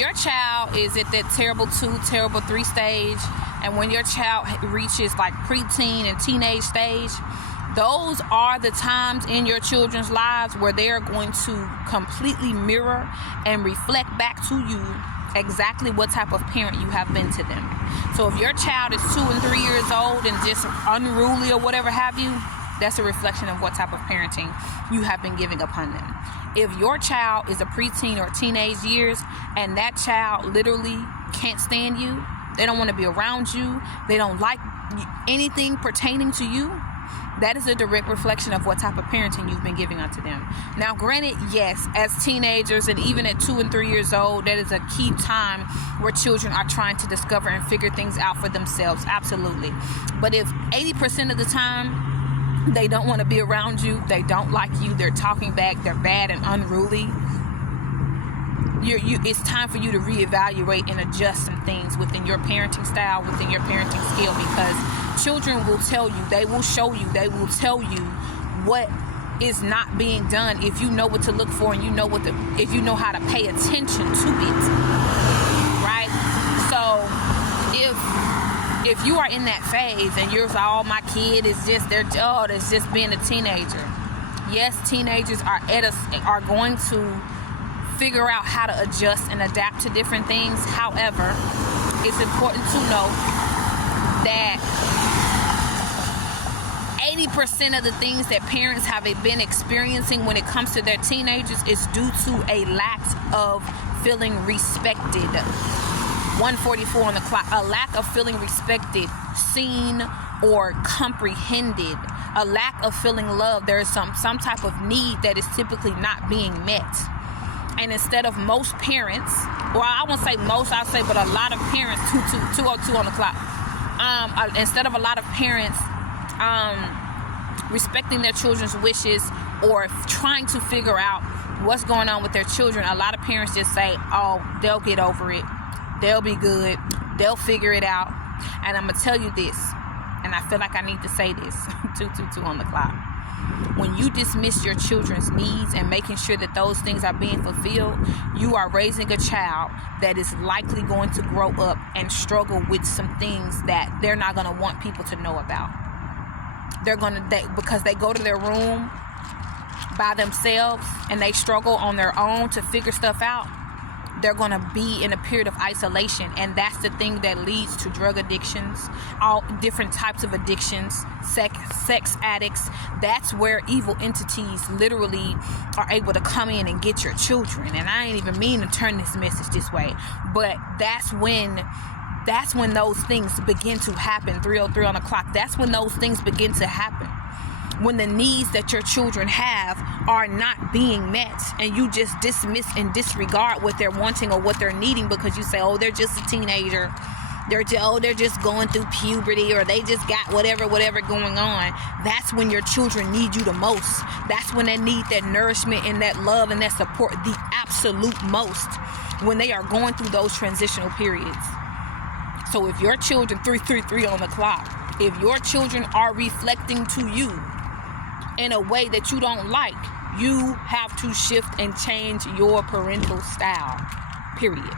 your child is at that terrible 2, terrible 3 stage, and when your child reaches like preteen and teenage stage, those are the times in your children's lives where they are going to completely mirror and reflect back to you exactly what type of parent you have been to them. So if your child is 2 and 3 years old and just unruly or whatever have you, that's a reflection of what type of parenting you have been giving upon them. If your child is a preteen or teenage years and that child literally can't stand you, they don't want to be around you, they don't like anything pertaining to you, that is a direct reflection of what type of parenting you've been giving unto them. Now, granted, yes, as teenagers and even at 2 and 3 years old, that is a key time where children are trying to discover and figure things out for themselves. Absolutely. But if 80% of the time they don't want to be around you, they don't like you, they're talking back, they're bad and unruly, it's time for you to reevaluate and adjust some things within your parenting style, within your parenting skill, because children will tell you, they will show you, they will tell you what is not being done if you know what to look for and if you know how to pay attention to it, right? So if you are in that phase and you're like, oh, my kid is just it's just being a teenager. Yes, teenagers are going to figure out how to adjust and adapt to different things. However, it's important to know that 80% of the things that parents have been experiencing when it comes to their teenagers is due to a lack of feeling respected. 1:44 on the clock. A lack of feeling respected, seen, or comprehended. A lack of feeling loved. There is some type of need that is typically not being met. And instead of most parents, well, I won't say most, I'll say, but a lot of parents, 2:02 on the clock. Instead of a lot of parents respecting their children's wishes or trying to figure out what's going on with their children, a lot of parents just say, oh, they'll get over it. They'll be good. They'll figure it out. And I'm going to tell you this, and I feel like I need to say this, 2:22 on the clock. When you dismiss your children's needs and making sure that those things are being fulfilled, you are raising a child that is likely going to grow up and struggle with some things that they're not going to want people to know about. Because they go to their room by themselves and they struggle on their own to figure stuff out, they're going to be in a period of isolation, and that's the thing that leads to drug addictions, all different types of addictions, sex addicts. That's where evil entities literally are able to come in and get your children. And I ain't even mean to turn this message this way, but that's when those things begin to happen. 3:03 on the clock. That's when those things begin to happen. When the needs that your children have are not being met, and you just dismiss and disregard what they're wanting or what they're needing because you say, oh, they're just a teenager. They're just going through puberty, or they just got whatever going on. That's when your children need you the most. That's when they need that nourishment and that love and that support the absolute most, when they are going through those transitional periods. So if your children, 3:33 on the clock, if your children are reflecting to you in a way that you don't like, you have to shift and change your parental style, period.